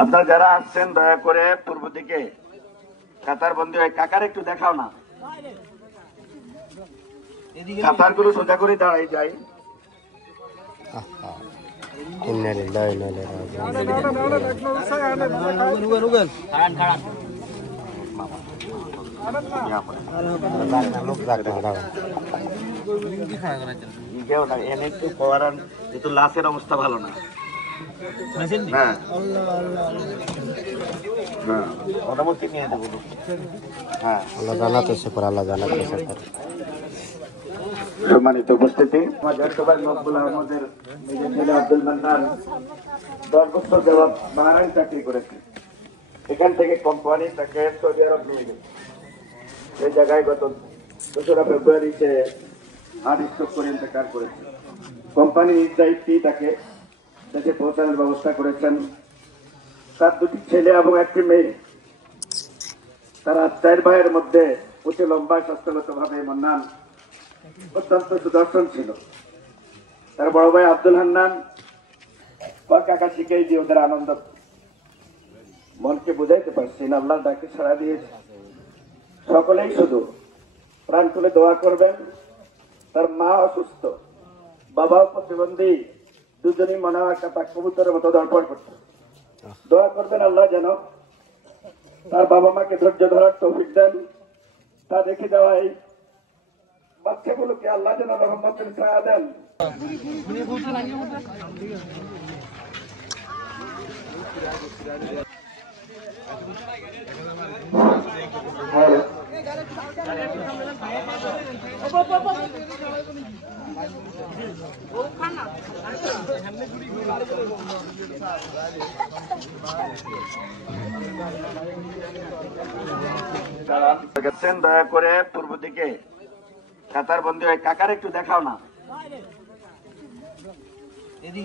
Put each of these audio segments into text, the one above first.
আপনারা যারা আসছেন দয়া করে পূর্ব দিকে কাতার বন্ধ হয়ে কাকার একটু দেখাও না, কাতার গুলো সোজা করে দাঁড়াই যাই। লাশের অবস্থা ভালো না। সম্মানিত উপস্থিতি, আমাদের ছেলে আব্দুল মান্নান 10 বছর যাবৎ বাংলাদেশে চাকরি করেছে। এখান থেকে কোম্পানি তাকে সৌদি আরব নিয়ে গেছে। সেই জায়গায় গত 2রা ফেব্রুয়ারিতে হার্ট স্ট্রোক করে ইন্তেকাল করেছে। কোম্পানি নিজ দায়িত্বেই তাকে দেশে পৌঁছানোর ব্যবস্থা করেছেন। তার 2টি ছেলে এবং 1টি মেয়ে। তারা 4 ভাইয়ের মধ্যে উঁচু লম্বা স্বাস্থ্যগত ভাবে মান্নান অত্যন্ত সুদর্শন ছিল। তার বড় ভাই আব্দুল হান্নান কাকা শিখেই দিয়ে ওদের আনন্দ মনকে বুঝাইতে পারছি না। আল্লাহর ডাকে সাড়া দিয়েছে। সকলেই শুধু প্রাণ তুলে দোয়া করবেন। তার মা অসুস্থ, বাবাও প্রতিবন্ধী, দুজনই মনে হয় একটা পাক কবুতরের মতো দরপড় করছে। দোয়া করবেন আল্লাহ যেন তার বাবা মাকে ধৈর্য ধরার তৌফিক দেন। তা দেখে যাওয়া এই বাচ্চাগুলোকে আল্লাহ যেন রহমতের ছায়া দেন। দয়া করে পূর্ব দিকে কাতার বন্ধ হয়ে কাকার একটু দেখাও না,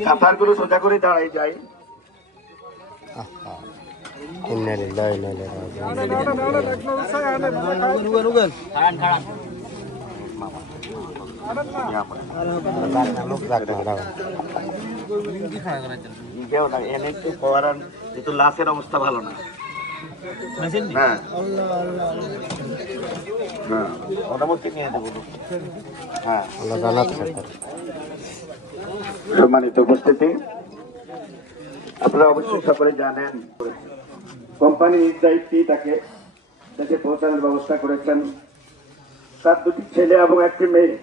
কাতার গুলো সোজা করে দাঁড়াই যাই। লাশের অবস্থা ভালো না। সম্মানিত উপস্থিতি, আপনারা অবশ্যই সকলে জানেন কোম্পানি নিজ দায়িত্বেই তাকে দেশে পৌঁছানোর ব্যবস্থা করেছেন। তার 2টি ছেলে এবং 1টি মেয়ে।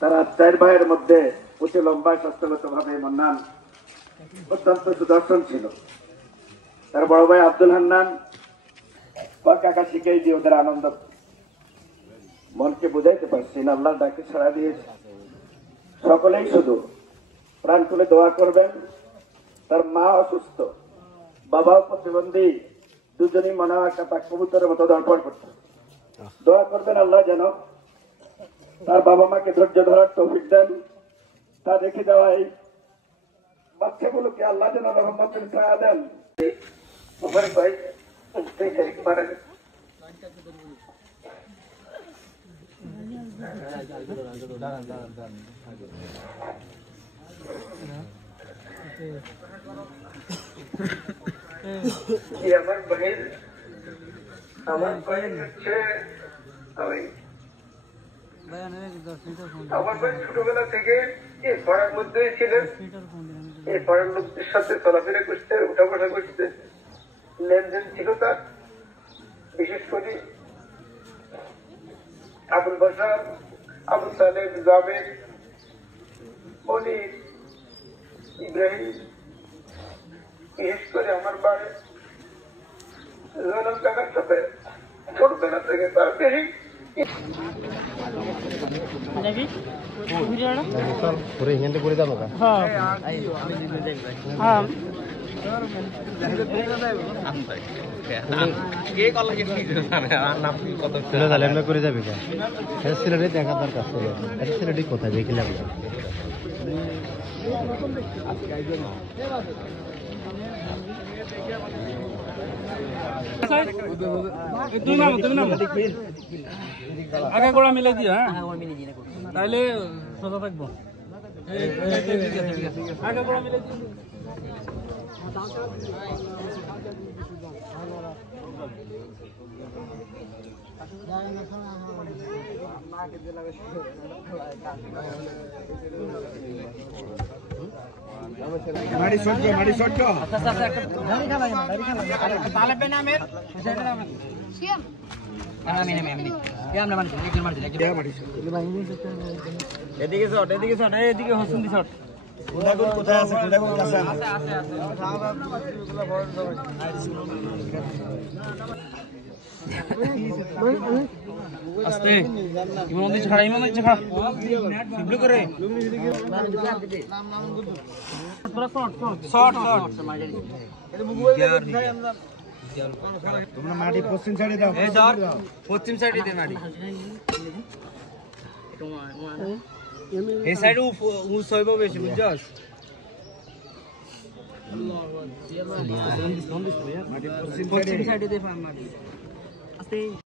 তারা 4 ভাইয়ের মধ্যে উঁচু লম্বা স্বাস্থ্যগত ভাবে মান্নান অত্যন্ত সুদর্শন ছিল। তার বড় ভাই আব্দুল হান্নান কাকা শিখেই দিয়ে ওদের আনন্দ মনকে বুঝাইতে পারছি না। আল্লাহর ডাকে সাড়া দিয়েছে। সকলেই শুধু প্রাণ তুলে দোয়া করবেন। তার মা অসুস্থ, বাবাও প্রতিবন্ধী, দুজনই মনে হয় একটা পাক কবুতরের মতো দরপড় করছে। দোয়া করবেন আল্লাহ যেন তার বাবা মাকে ধৈর্য ধরার তৌফিক দেন। তা দেখে যাওয়া এই বাচ্চাগুলোকে আল্লাহ যেন রহমতের ছায়া দেন। আমার ভাই হচ্ছে আমার ভাই ছোটবেলা থেকে এই পাড়ার মধ্যেই ছিলেন। এই পাড়ার লোকদের সাথে চলাফেরা করতে, উঠা বসা করতে, লেনদেন ছিল তার। বিশেষ করে আবুল বাসার, আবু সালেম, জাবেদ, অনিক, ইব্রাহিম, বিশেষ করে আমার বাড়ি জয়নাল কাকার সাথে ছোটবেলা থেকে তার বেশি করে যাবে সিলেটে দেখা দরকার সিলেটে কোথায় দেখিলাম আগে গোড়া মিলে দিও হ্যাঁ তাহলে সোজা থাকবো আগে গোড়া মিলে দিও মাড়ি সট্ট এদিকে শট এদিকে হসুন্দি শট কোথায় আছে কাছে আস্তে ইমন দিছ খাড়া সিবলু করে শট তোমরা মাটি পশ্চিম সাইডে দাও এই ধর পশ্চিম সাইডে দে মাটি এই সাইডে উ সইব বেশি বুঝছস মাটি পশ্চিম সাইডে দে মাটি আস্তে